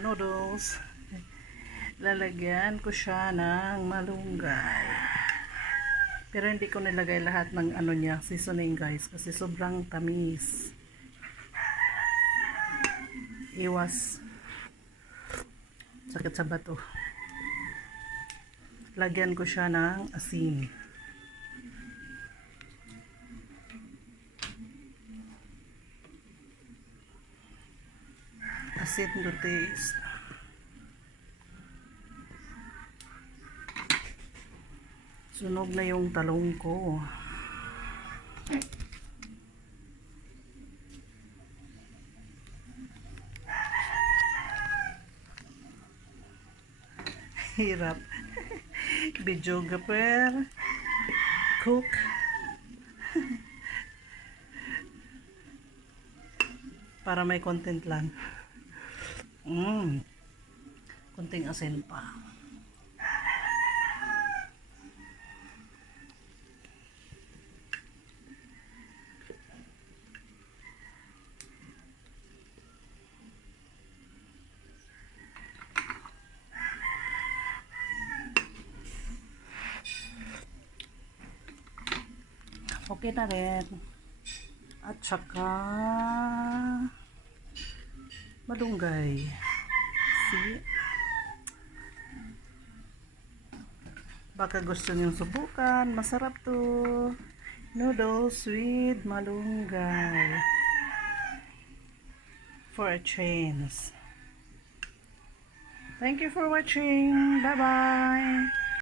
noodles. Lalagyan ko siya ng malunggay. Pero hindi ko nilagay lahat ng ano niya, seasoning guys, kasi sobrang tamis. Iwas sakit sa bato. Lagyan ko siya ng asin. Asin to taste. Sunog na yung talong ko. Hirap. Videographer, cook. Para may content lang. Konting asin pa. Okay na rin. At saka malunggay. See? Baka gusto niyong subukan. Masarap to. Noodles with malunggay. For a change. Thank you for watching. Bye-bye.